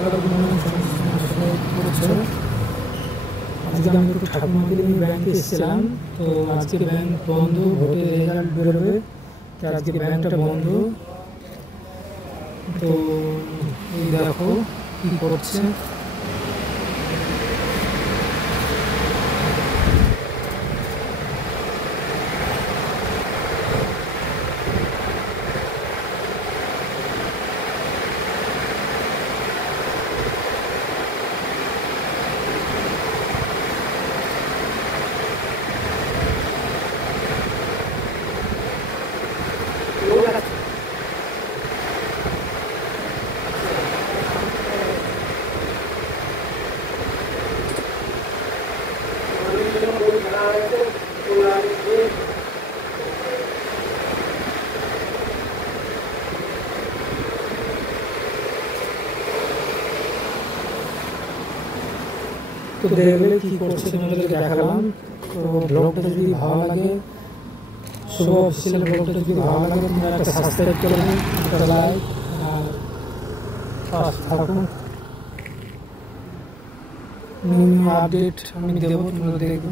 আজকে আমি একটু ঠাকুমাকে নিয়ে ব্যাংকে এসেছিলাম। তো আজকে ব্যাংক বন্ধ, ভোটের রেজাল্ট বেরোবে, তো আজকে ব্যাংকটা বন্ধ। তো এই দেখো কী করছে। তো দেখলে কী করছে তোমাদেরকে দেখালাম। তো ব্লগটা যদি ভালো লাগে, শুভ অফিসিয়াল ব্লগটা যদি ভালো লাগে, তোমরা একটা সাবস্ক্রাইব করবে, একটা লাইক আর পাশে থাকুন। নিউ আপডেট আমি দেবো, তোমরা দেখবে।